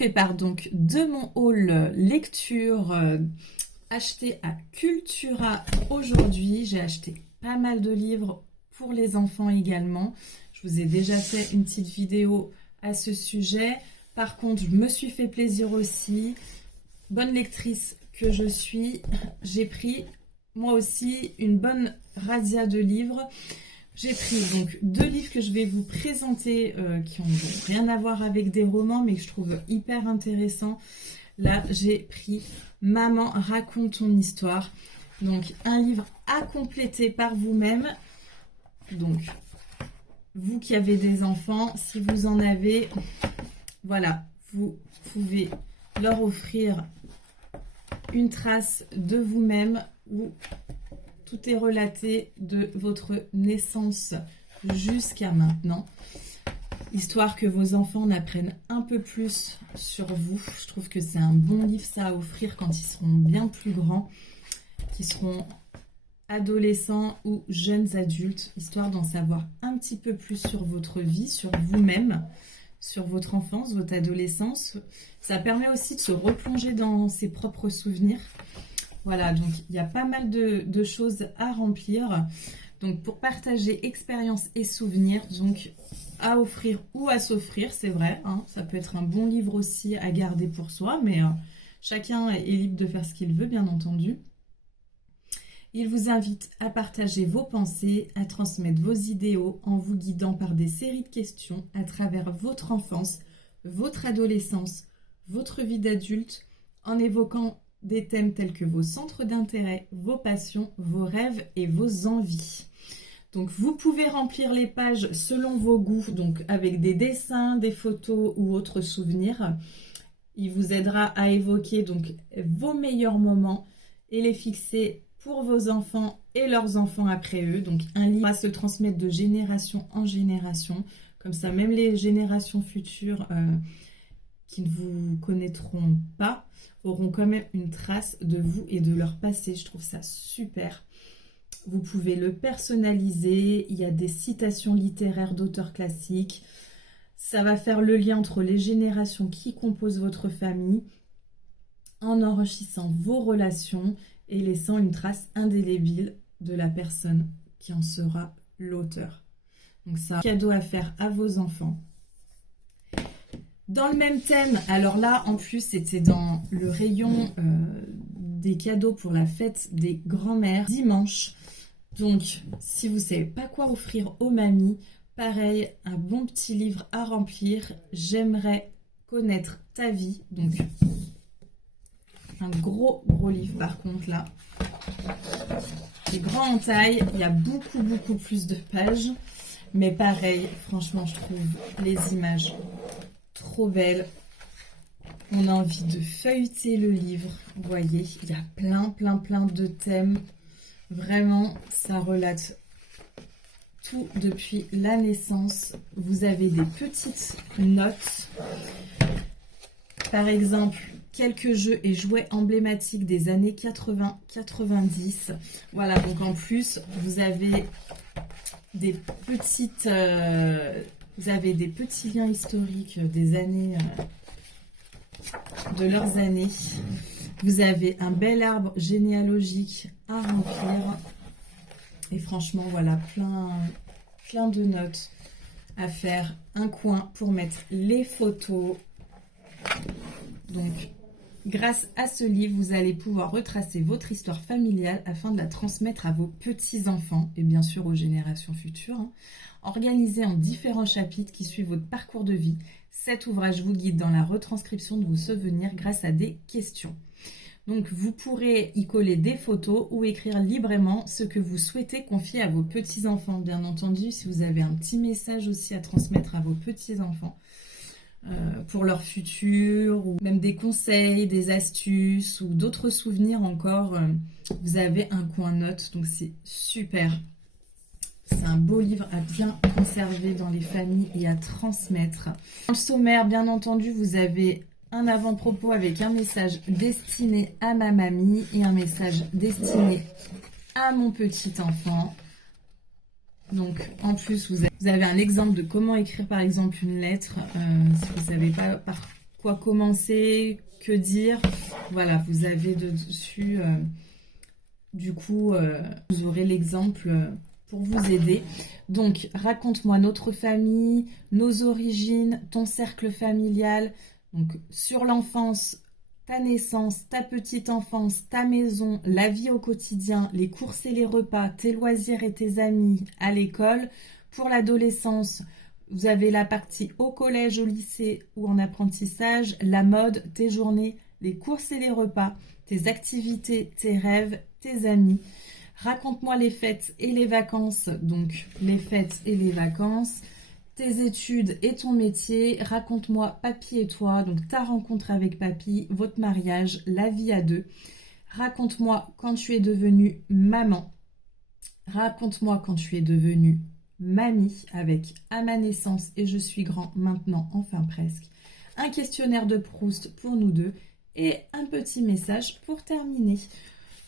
fais part donc de mon haul lecture acheté à Cultura aujourd'hui. J'ai acheté pas mal de livres pour les enfants également. Je vous ai déjà fait une petite vidéo à ce sujet. Par contre, je me suis fait plaisir aussi. Bonne lectrice que je suis, j'ai pris moi aussi une bonne razzia de livres. J'ai pris donc 2 livres que je vais vous présenter qui n'ont rien à voir avec des romans mais que je trouve hyper intéressants. Là, j'ai pris Maman, raconte ton histoire. Donc, un livre à compléter par vous-même. Donc, vous qui avez des enfants, si vous en avez, voilà, vous pouvez leur offrir une trace de vous-même où tout est relaté de votre naissance jusqu'à maintenant, histoire que vos enfants en apprennent un peu plus sur vous. Je trouve que c'est un bon livre ça à offrir quand ils seront bien plus grands, qui seront adolescents ou jeunes adultes, histoire d'en savoir un petit peu plus sur votre vie, sur vous-même, sur votre enfance, votre adolescence. Ça permet aussi de se replonger dans ses propres souvenirs. Voilà, donc il y a pas mal de choses à remplir. Donc pour partager expériences et souvenirs, donc à offrir ou à s'offrir, c'est vrai, hein, ça peut être un bon livre aussi à garder pour soi, mais chacun est libre de faire ce qu'il veut, bien entendu. Il vous invite à partager vos pensées, à transmettre vos idéaux en vous guidant par des séries de questions à travers votre enfance, votre adolescence, votre vie d'adulte, en évoquant des thèmes tels que vos centres d'intérêt, vos passions, vos rêves et vos envies. Donc vous pouvez remplir les pages selon vos goûts, donc avec des dessins, des photos ou autres souvenirs. Il vous aidera à évoquer donc vos meilleurs moments et les fixer pour vos enfants et leurs enfants après eux. Donc un livre va se transmettre de génération en génération. Comme ça, même les générations futures qui ne vous connaîtront pas auront quand même une trace de vous et de leur passé. Je trouve ça super. Vous pouvez le personnaliser. Il y a des citations littéraires d'auteurs classiques. Ça va faire le lien entre les générations qui composent votre famille en enrichissant vos relations et laissant une trace indélébile de la personne qui en sera l'auteur. Donc c'est un cadeau à faire à vos enfants. Dans le même thème, alors là en plus c'était dans le rayon des cadeaux pour la fête des grands-mères dimanche. Donc si vous ne savez pas quoi offrir aux mamies, pareil, un bon petit livre à remplir. J'aimerais connaître ta vie. Donc un gros livre par contre là. Il est grand en taille, il y a beaucoup plus de pages. Mais pareil, franchement je trouve les images trop belle. On a envie de feuilleter le livre. Vous voyez, il y a plein de thèmes. Vraiment, ça relate tout depuis la naissance. Vous avez des petites notes. Par exemple, quelques jeux et jouets emblématiques des années 80-90. Voilà, donc en plus, vous avez des petites... Vous avez des petits liens historiques des années, de leurs années. Vous avez un bel arbre généalogique à remplir. Et franchement, voilà, plein de notes à faire. Un coin pour mettre les photos. Donc, grâce à ce livre, vous allez pouvoir retracer votre histoire familiale afin de la transmettre à vos petits-enfants et bien sûr aux générations futures. Organisé en différents chapitres qui suivent votre parcours de vie, cet ouvrage vous guide dans la retranscription de vos souvenirs grâce à des questions. Donc vous pourrez y coller des photos ou écrire librement ce que vous souhaitez confier à vos petits-enfants. Bien entendu, si vous avez un petit message aussi à transmettre à vos petits-enfants pour leur futur, ou même des conseils, des astuces ou d'autres souvenirs encore, vous avez un coin notes, donc c'est super. C'est un beau livre à bien conserver dans les familles et à transmettre. Dans le sommaire, bien entendu, vous avez un avant-propos avec un message destiné à ma mamie et un message destiné à mon petit enfant. Donc, en plus, vous avez un exemple de comment écrire, par exemple, une lettre. Si vous ne savez pas par quoi commencer, que dire. Voilà, vous avez dessus, du coup, vous aurez l'exemple pour vous aider. Donc, raconte-moi notre famille, nos origines, ton cercle familial. Donc, sur l'enfance, ta naissance, ta petite enfance, ta maison, la vie au quotidien, les courses et les repas, tes loisirs et tes amis à l'école. Pour l'adolescence, vous avez la partie au collège, au lycée ou en apprentissage, la mode, tes journées, les courses et les repas, tes activités, tes rêves, tes amis. Raconte-moi les fêtes et les vacances, donc les fêtes et les vacances, tes études et ton métier. Raconte-moi papy et toi, donc ta rencontre avec papy, votre mariage, la vie à deux. Raconte-moi quand tu es devenue maman. Raconte-moi quand tu es devenue mamie avec à ma naissance et je suis grand maintenant, enfin presque. Un questionnaire de Proust pour nous deux et un petit message pour terminer.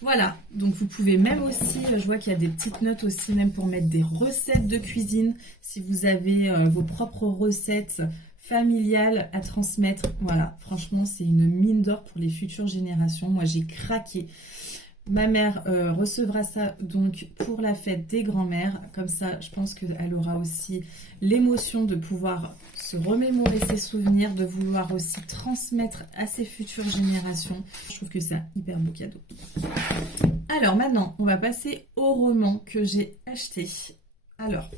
Voilà, donc vous pouvez même aussi, je vois qu'il y a des petites notes aussi même pour mettre des recettes de cuisine, si vous avez vos propres recettes familiales à transmettre. Voilà, franchement c'est une mine d'or pour les futures générations. Moi j'ai craqué. Ma mère recevra ça donc pour la fête des grands-mères. Comme ça, je pense qu'elle aura aussi l'émotion de pouvoir se remémorer ses souvenirs, de vouloir aussi transmettre à ses futures générations. Je trouve que c'est un hyper beau cadeau. Alors maintenant, on va passer au roman que j'ai acheté. Alors,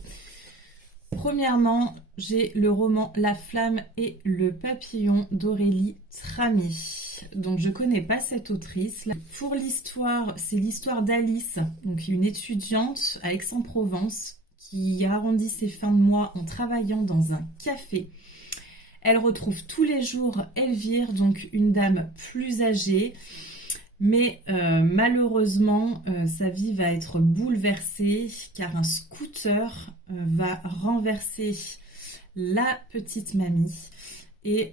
premièrement, j'ai le roman La Flamme et le Papillon d'Aurélie Tramy. Donc je connais pas cette autrice. Pour l'histoire, c'est l'histoire d'Alice, donc une étudiante à Aix-en-Provence qui arrondit ses fins de mois en travaillant dans un café. Elle retrouve tous les jours Elvire, donc une dame plus âgée. Mais malheureusement, sa vie va être bouleversée car un scooter va renverser la petite mamie. Et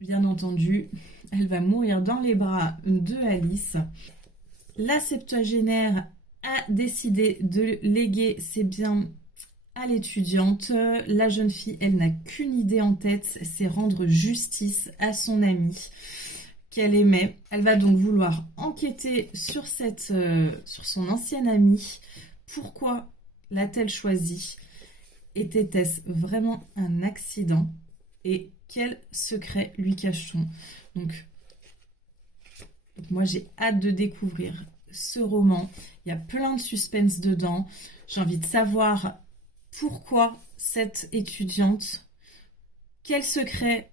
bien entendu, elle va mourir dans les bras de Alice. La septuagénaire a décidé de léguer ses biens à l'étudiante. La jeune fille, elle n'a qu'une idée en tête, c'est rendre justice à son amie qu'elle aimait. Elle va donc vouloir enquêter sur son ancienne amie. Pourquoi l'a-t-elle choisie? Était-ce vraiment un accident? Et quel secret lui cache-t-on? Donc moi j'ai hâte de découvrir ce roman. Il y a plein de suspense dedans. J'ai envie de savoir pourquoi cette étudiante, quel secret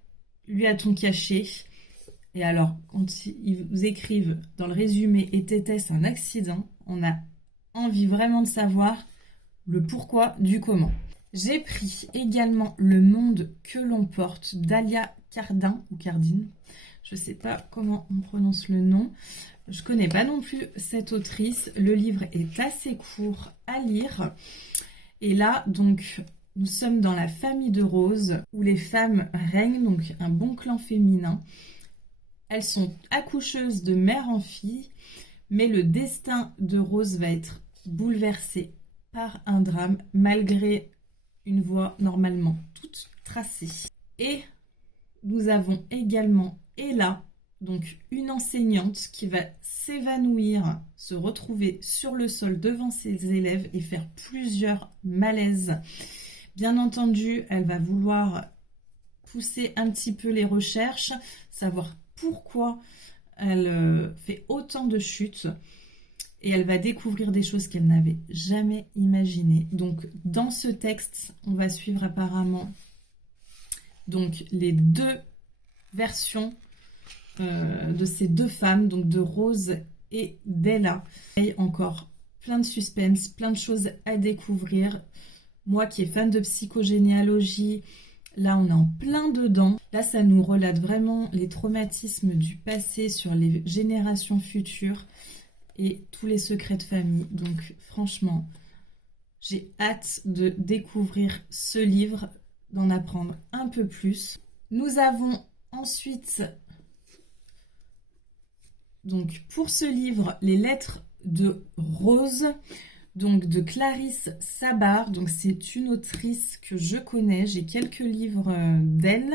lui a-t-on caché? Et alors, quand ils vous écrivent dans le résumé « Était-ce un accident ?», on a envie vraiment de savoir le pourquoi du comment. J'ai pris également Le monde que l'on porte d'Alia Cardin, ou Cardine, je ne sais pas comment on prononce le nom. Je ne connais pas non plus cette autrice. Le livre est assez court à lire. Et là, donc, nous sommes dans la famille de Rose, où les femmes règnent, donc un bon clan féminin. Elles sont accoucheuses de mère en fille, mais le destin de Rose va être bouleversé par un drame, malgré une voie normalement toute tracée. Et nous avons également Ella, donc une enseignante qui va s'évanouir, se retrouver sur le sol devant ses élèves et faire plusieurs malaises. Bien entendu, elle va vouloir pousser un petit peu les recherches, savoir pourquoi elle fait autant de chutes et elle va découvrir des choses qu'elle n'avait jamais imaginées. Donc dans ce texte, on va suivre apparemment donc les deux versions de ces deux femmes, donc de Rose et d'Ella. Et encore plein de suspense, plein de choses à découvrir. Moi qui est fan de psychogénéalogie, là, on est en plein dedans. Là, ça nous relate vraiment les traumatismes du passé sur les générations futures et tous les secrets de famille. Donc, franchement, j'ai hâte de découvrir ce livre, d'en apprendre un peu plus. Nous avons ensuite, donc, pour ce livre, Les lettres de Rose, donc de Clarisse Sabart. Donc c'est une autrice que je connais, j'ai quelques livres d'elle.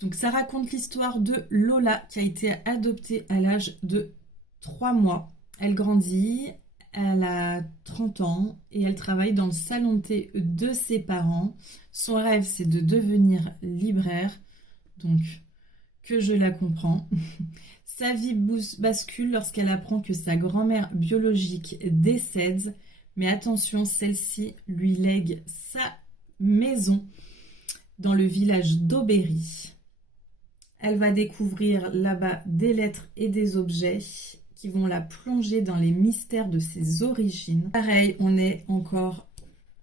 Donc ça raconte l'histoire de Lola qui a été adoptée à l'âge de 3 mois. Elle grandit, elle a 30 ans et elle travaille dans le salon de thé de ses parents. Son rêve, c'est de devenir libraire, donc que je la comprends. Sa vie bascule lorsqu'elle apprend que sa grand-mère biologique décède, mais attention, celle-ci lui lègue sa maison dans le village d'Aubéry. Elle va découvrir là-bas des lettres et des objets qui vont la plonger dans les mystères de ses origines. Pareil, on est encore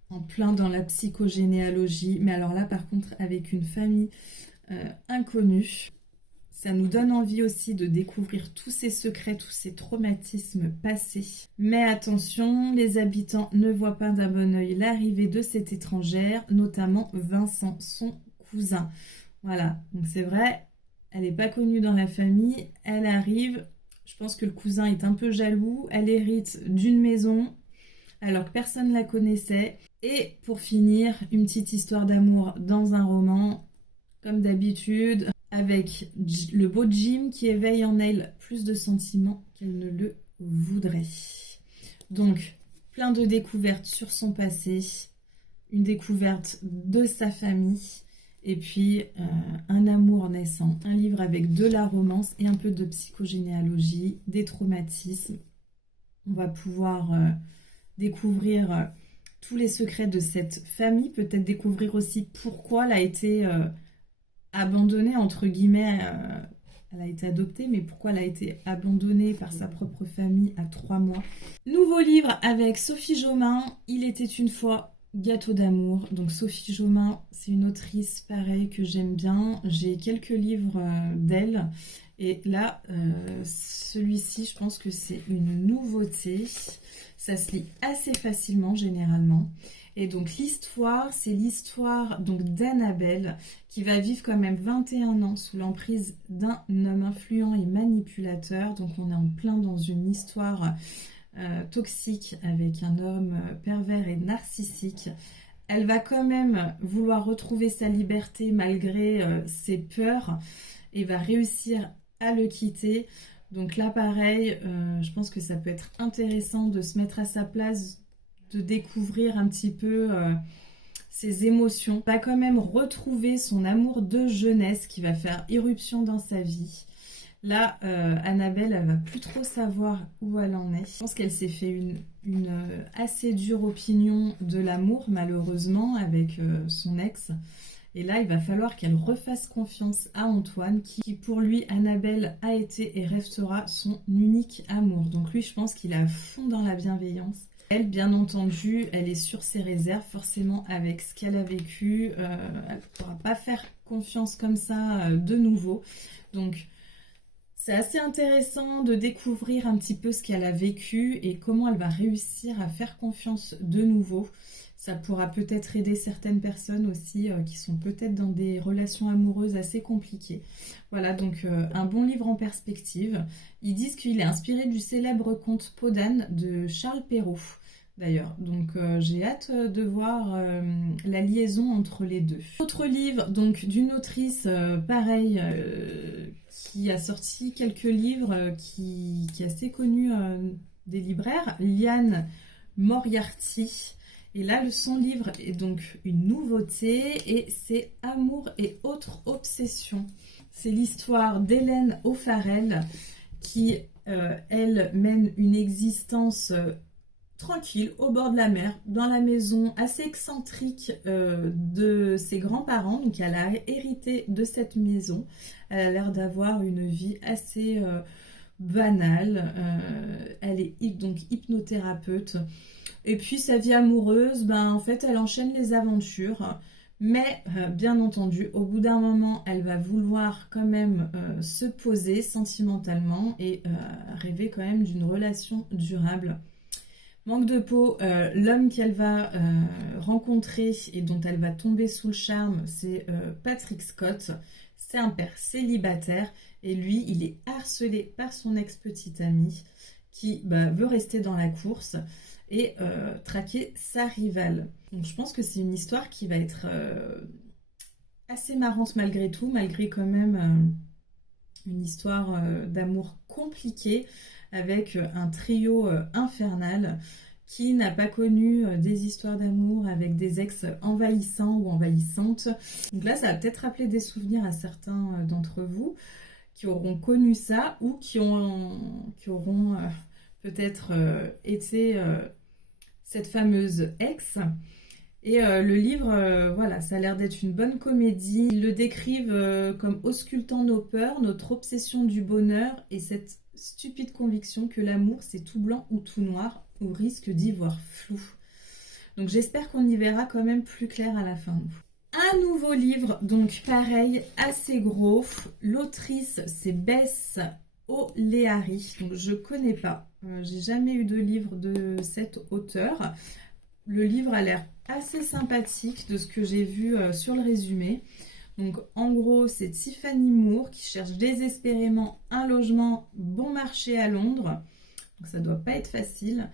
en plein dans la psychogénéalogie, mais alors là, par contre, avec une famille inconnue. Ça nous donne envie aussi de découvrir tous ces secrets, tous ces traumatismes passés. Mais attention, les habitants ne voient pas d'un bon œil l'arrivée de cette étrangère, notamment Vincent, son cousin. Voilà, donc c'est vrai, elle n'est pas connue dans la famille, elle arrive, je pense que le cousin est un peu jaloux, elle hérite d'une maison alors que personne ne la connaissait. Et pour finir, une petite histoire d'amour dans un roman, comme d'habitude, avec le beau Jim qui éveille en elle plus de sentiments qu'elle ne le voudrait. Donc, plein de découvertes sur son passé, une découverte de sa famille, et puis un amour naissant, un livre avec de la romance et un peu de psychogénéalogie, des traumatismes. On va pouvoir découvrir tous les secrets de cette famille, peut-être découvrir aussi pourquoi elle a été abandonnée, entre guillemets, elle a été adoptée, mais pourquoi elle a été abandonnée par sa propre famille à 3 mois. Nouveau livre avec Sophie Jomain, Il était une fois, Gâteau d'amour. Donc Sophie Jomain, c'est une autrice pareil que j'aime bien. J'ai quelques livres d'elle. Et là, celui-ci, je pense que c'est une nouveauté. Ça se lit assez facilement, généralement. Et donc l'histoire, c'est l'histoire donc d'Annabelle qui va vivre quand même 21 ans sous l'emprise d'un homme influent et manipulateur. Donc on est en plein dans une histoire toxique avec un homme pervers et narcissique. Elle va quand même vouloir retrouver sa liberté malgré ses peurs et va réussir à le quitter. Donc là pareil, je pense que ça peut être intéressant de se mettre à sa place, de découvrir un petit peu ses émotions. Elle va quand même retrouver son amour de jeunesse qui va faire irruption dans sa vie. Là, Annabelle, elle va plus trop savoir où elle en est. Je pense qu'elle s'est fait une assez dure opinion de l'amour, malheureusement, avec son ex. Et là, il va falloir qu'elle refasse confiance à Antoine, qui pour lui, Annabelle a été et restera son unique amour. Donc lui, je pense qu'il est à fond dans la bienveillance. Elle, bien entendu, elle est sur ses réserves, forcément avec ce qu'elle a vécu. Elle ne pourra pas faire confiance comme ça de nouveau. Donc, c'est assez intéressant de découvrir un petit peu ce qu'elle a vécu et comment elle va réussir à faire confiance de nouveau. Ça pourra peut-être aider certaines personnes aussi qui sont peut-être dans des relations amoureuses assez compliquées. Voilà, donc un bon livre en perspective. Ils disent qu'il est inspiré du célèbre conte Peau d'âne de Charles Perrault, d'ailleurs. Donc j'ai hâte de voir la liaison entre les deux. Autre livre, donc d'une autrice, pareil, qui a sorti quelques livres qui est assez connue des libraires, Liane Moriarty. Et là, son livre est donc une nouveauté et c'est Amour et autres obsessions. C'est l'histoire d'Hélène O'Farrell qui, elle, mène une existence tranquille au bord de la mer, dans la maison assez excentrique de ses grands-parents. Donc elle a hérité de cette maison. Elle a l'air d'avoir une vie assez banale. Elle est donc hypnothérapeute. Et puis sa vie amoureuse, en fait, elle enchaîne les aventures. Mais bien entendu, au bout d'un moment, elle va vouloir quand même se poser sentimentalement et rêver quand même d'une relation durable. Manque de peau, l'homme qu'elle va rencontrer et dont elle va tomber sous le charme, c'est Patrick Scott. C'est un père célibataire et lui, il est harcelé par son ex-petite amie qui veut rester dans la course et traquer sa rivale. Donc je pense que c'est une histoire qui va être assez marrante malgré tout, malgré quand même une histoire d'amour compliquée avec un trio infernal qui n'a pas connu des histoires d'amour avec des ex envahissants ou envahissantes. Donc là, ça va peut-être rappeler des souvenirs à certains d'entre vous qui auront connu ça ou qui auront peut-être été cette fameuse ex. Et le livre, voilà, ça a l'air d'être une bonne comédie. Ils le décrivent comme auscultant nos peurs, notre obsession du bonheur et cette stupide conviction que l'amour c'est tout blanc ou tout noir, au risque d'y voir flou. Donc j'espère qu'on y verra quand même plus clair à la fin. Un nouveau livre, donc pareil, assez gros. L'autrice c'est Bess O'Leary. Donc je connais pas, j'ai jamais eu de livre de cet auteur. Le livre a l'air assez sympathique de ce que j'ai vu sur le résumé. Donc en gros, c'est Tiffany Moore qui cherche désespérément un logement bon marché à Londres. Donc ça doit pas être facile.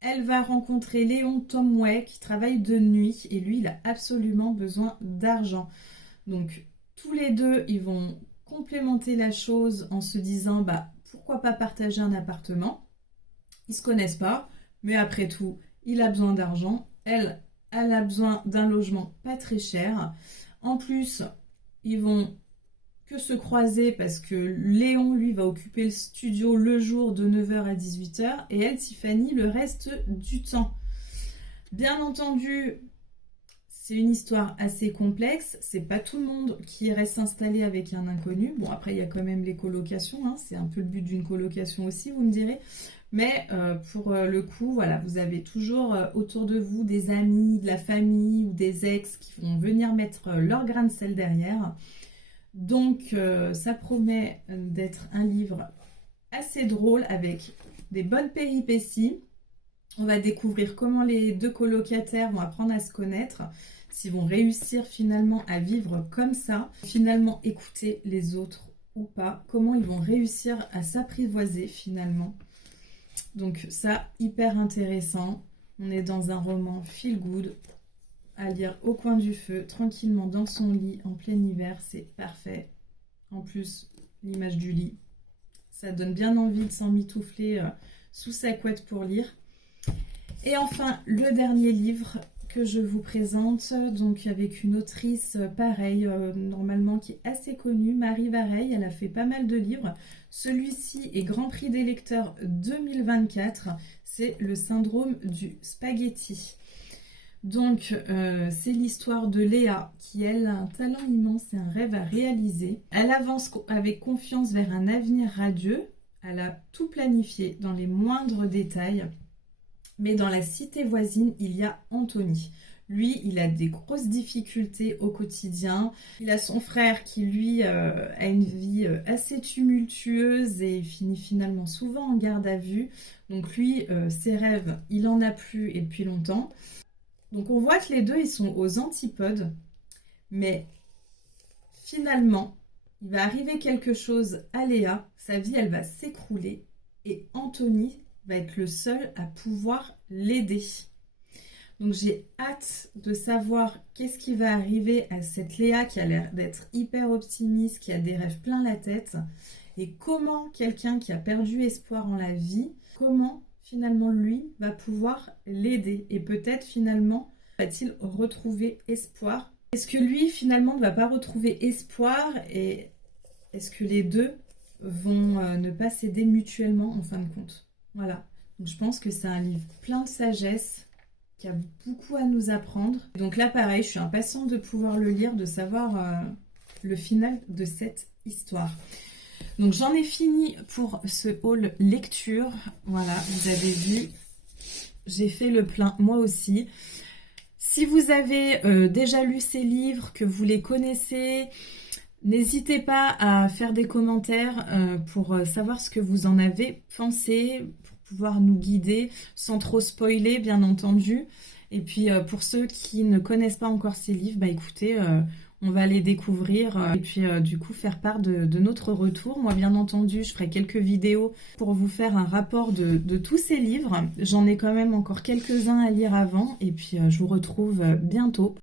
Elle va rencontrer Léon Tomway qui travaille de nuit et lui, il a absolument besoin d'argent. Donc tous les deux, ils vont complémenter la chose en se disant bah pourquoi pas partager un appartement. Ils se connaissent pas, mais après tout, il a besoin d'argent. Elle a besoin d'un logement pas très cher. En plus, ils vont que se croiser parce que Léon, lui, va occuper le studio le jour de 9h à 18h et elle, Tiffany, le reste du temps. Bien entendu, c'est une histoire assez complexe. C'est pas tout le monde qui irait s'installer avec un inconnu. Bon, après, il y a quand même les colocations. Hein. C'est un peu le but d'une colocation aussi, vous me direz. Mais pour le coup, voilà, vous avez toujours autour de vous des amis, de la famille ou des ex qui vont venir mettre leur grain de sel derrière. Donc, ça promet d'être un livre assez drôle avec des bonnes péripéties. On va découvrir comment les deux colocataires vont apprendre à se connaître, s'ils vont réussir finalement à vivre comme ça, finalement écouter les autres ou pas, comment ils vont réussir à s'apprivoiser finalement. Donc ça, hyper intéressant. On est dans un roman feel good à lire au coin du feu, tranquillement dans son lit, en plein hiver, c'est parfait. En plus, l'image du lit, ça donne bien envie de s'emmitoufler sous sa couette pour lire. Et enfin, le dernier livre que je vous présente, donc avec une autrice pareille, normalement qui est assez connue, Marie Vareille, elle a fait pas mal de livres. Celui-ci est Grand Prix des lecteurs 2024, c'est Le syndrome du spaghetti. Donc, c'est l'histoire de Léa qui, elle, a un talent immense et un rêve à réaliser. Elle avance avec confiance vers un avenir radieux. Elle a tout planifié dans les moindres détails. Mais dans la cité voisine, il y a Anthony. Lui, il a des grosses difficultés au quotidien. Il a son frère qui, lui, a une vie assez tumultueuse et finit finalement souvent en garde à vue. Donc lui, ses rêves, il en a plus et depuis longtemps. Donc on voit que les deux, ils sont aux antipodes. Mais finalement, il va arriver quelque chose à Léa. Sa vie, elle va s'écrouler. Et Anthony va être le seul à pouvoir l'aider. Donc j'ai hâte de savoir qu'est-ce qui va arriver à cette Léa qui a l'air d'être hyper optimiste, qui a des rêves plein la tête, et comment quelqu'un qui a perdu espoir en la vie, comment finalement lui va pouvoir l'aider et peut-être finalement va-t-il retrouver espoir. Est-ce que lui finalement ne va pas retrouver espoir et est-ce que les deux vont ne pas s'aider mutuellement en fin de compte? Voilà, donc je pense que c'est un livre plein de sagesse qui a beaucoup à nous apprendre. Donc là pareil, je suis impatiente de pouvoir le lire, de savoir le final de cette histoire. Donc j'en ai fini pour ce haul lecture. Voilà, vous avez vu, j'ai fait le plein moi aussi. Si vous avez déjà lu ces livres, que vous les connaissez, n'hésitez pas à faire des commentaires pour savoir ce que vous en avez pensé, pour pouvoir nous guider sans trop spoiler bien entendu. Et puis pour ceux qui ne connaissent pas encore ces livres, bah écoutez, on va les découvrir et puis du coup faire part de notre retour. Moi bien entendu, je ferai quelques vidéos pour vous faire un rapport de tous ces livres. J'en ai quand même encore quelques-uns à lire avant et puis je vous retrouve bientôt.